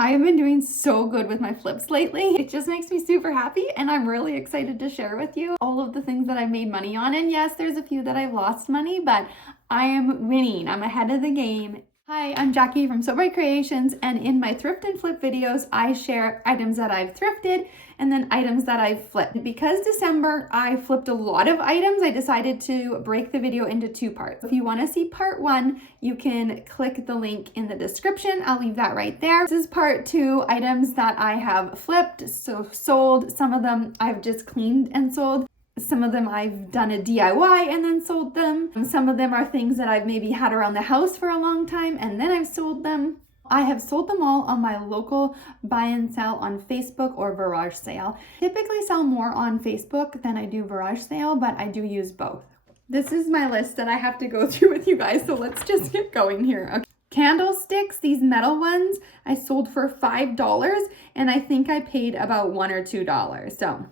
I have been doing so good with my flips lately. It just makes me super happy and I'm really excited to share with you all of the things that I've made money on. And yes, there's a few that I've lost money, but I am winning. I'm ahead of the game. Hi, I'm Jackie from So Bright Creations, and in my thrift and flip videos, I share items that I've thrifted and then items that I've flipped. Because December, I flipped a lot of items, I decided to break the video into two parts. If you want to see part one, you can click the link in the description. I'll leave that right there. This is part two, items that I have flipped, so sold. Some of them I've just cleaned and sold. Some of them I've done a DIY and then sold them. Some of them are things that I've maybe had around the house for a long time and then I've sold them. I have sold them all on my local buy and sell on Facebook or garage sale. Typically sell more on Facebook than I do garage sale, but I do use both. This is my list that I have to go through with you guys, so let's just get going here. Okay. Candlesticks, these metal ones, I sold for $5 and I think I paid about $1 or $2, so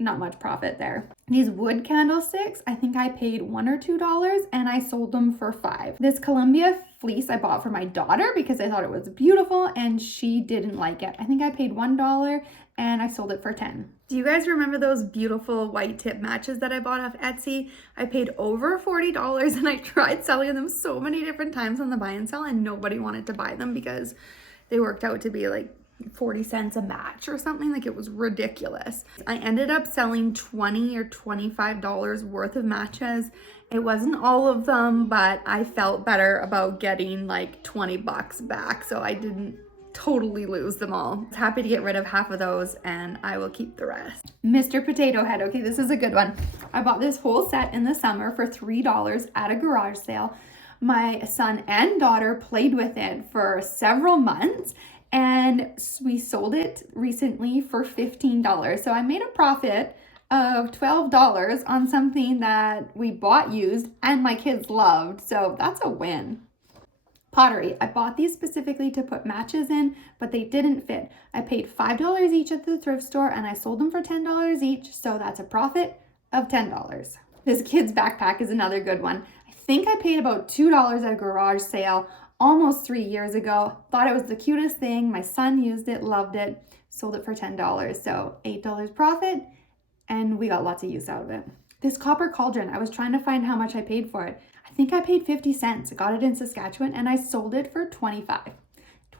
not much profit there. These wood candlesticks, I think I paid $1 or $2 and I sold them for $5. This Columbia fleece I bought for my daughter because I thought it was beautiful and she didn't like it. I think I paid $1 and I sold it for $10. Do you guys remember those beautiful white tip matches that I bought off Etsy? I paid over $40 and I tried selling them so many different times on the buy and sell and nobody wanted to buy them because they worked out to be like 40 cents a match or something. Like, it was ridiculous. I ended up selling $20 or $25 worth of matches. It wasn't all of them, but I felt better about getting like 20 bucks back, so I didn't totally lose them all. I was happy to get rid of half of those and I will keep the rest. Mr. Potato Head. Okay, this is a good one. I bought this whole set in the summer for $3 at a garage sale. My son and daughter played with it for several months and we sold it recently for $15. So I made a profit of $12 on something that we bought used and my kids loved. So that's a win. Pottery. I bought these specifically to put matches in, but they didn't fit. I paid $5 each at the thrift store and I sold them for $10 each. So that's a profit of $10. This kid's backpack is another good one. I think I paid about $2 at a garage sale almost 3 years ago. Thought it was the cutest thing. My son used it, loved it, sold it for $10. So $8 profit, and we got lots of use out of it. This copper cauldron, I was trying to find how much I paid for it. I think I paid 50 cents. I got it in Saskatchewan and I sold it for 25.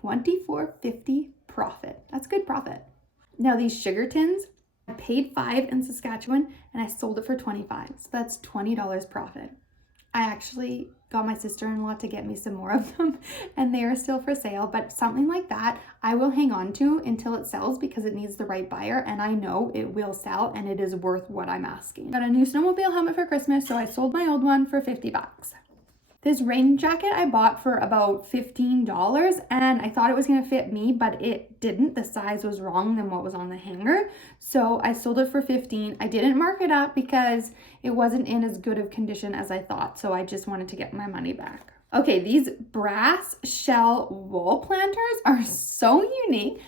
$24.50 profit. That's good profit. Now these sugar tins, I paid 5 in Saskatchewan and I sold it for 25. So that's $20 profit. I actually got my sister-in-law to get me some more of them and they are still for sale, but something like that I will hang on to until it sells because it needs the right buyer and I know it will sell and it is worth what I'm asking. Got a new snowmobile helmet for Christmas, so I sold my old one for 50 bucks. This rain jacket I bought for about $15 and I thought it was gonna fit me, but it didn't. The size was wrong than what was on the hanger. So I sold it for 15. I didn't mark it up because it wasn't in as good of condition as I thought. So I just wanted to get my money back. Okay, these brass shell wall planters are so unique.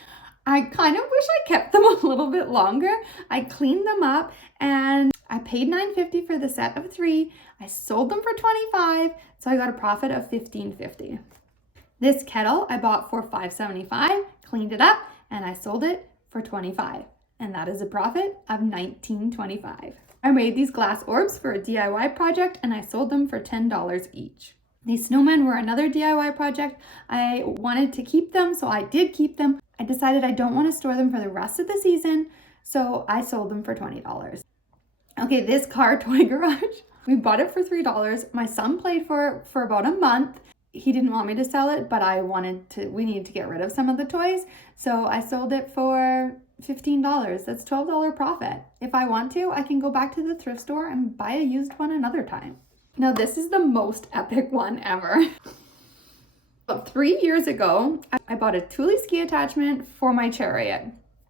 I kind of wish I kept them a little bit longer. I cleaned them up and I paid $9.50 for the set of 3. I sold them for $25, so I got a profit of $15.50. This kettle I bought for $5.75, cleaned it up, and I sold it for $25, and that is a profit of $19.25. I made these glass orbs for a DIY project, and I sold them for $10 each. These snowmen were another DIY project. I wanted to keep them, so I did keep them. I decided I don't want to store them for the rest of the season, so I sold them for $20. Okay, this car toy garage, we bought it for $3. My son played for it for about a month. He didn't want me to sell it, but we needed to get rid of some of the toys. So I sold it for $15. That's $12 profit. If I want to, I can go back to the thrift store and buy a used one another time. Now this is the most epic one ever. About 3 years ago, I bought a Thule ski attachment for my Chariot.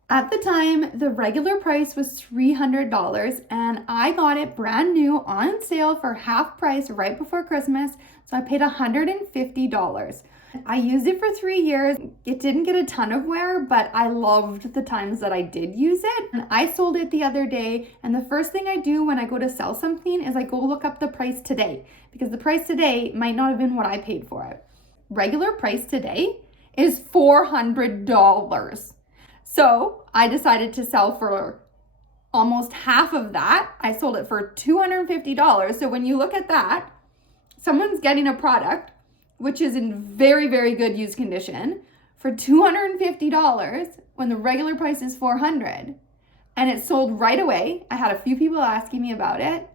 At the time, the regular price was $300 and I got it brand new on sale for half price right before Christmas. So I paid $150. I used it for 3 years. It didn't get a ton of wear, but I loved the times that I did use it. And I sold it the other day. And the first thing I do when I go to sell something is I go look up the price today because the price today might not have been what I paid for it. Regular price today is $400. So I decided to sell for almost half of that. I sold it for $250. So when you look at that, someone's getting a product which is in very, very good used condition for $250 when the regular price is $400. And it sold right away. I had a few people asking me about it,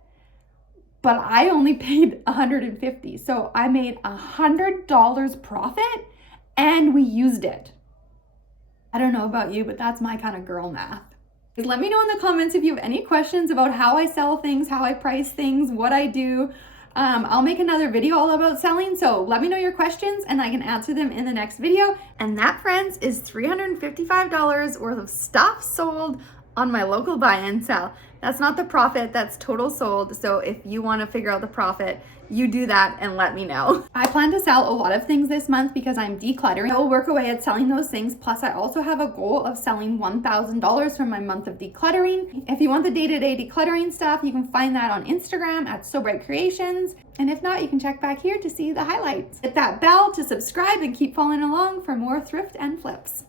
but I only paid $150. So I made $100 profit and we used it. I don't know about you, but that's my kind of girl math. Let me know in the comments if you have any questions about how I sell things, how I price things, what I do. I'll make another video all about selling, so let me know your questions and I can answer them in the next video. And that, friends, is $355 worth of stuff sold on my local buy and sell. That's not the profit, that's total sold. So if you want to figure out the profit, you do that and let me know. I plan to sell a lot of things this month because I'm decluttering. I will work away at selling those things. Plus I also have a goal of selling $1,000 from my month of decluttering. If you want the day-to-day decluttering stuff, you can find that on Instagram at So Bright Creations. And if not, you can check back here to see the highlights. Hit that bell to subscribe and keep following along for more thrift and flips.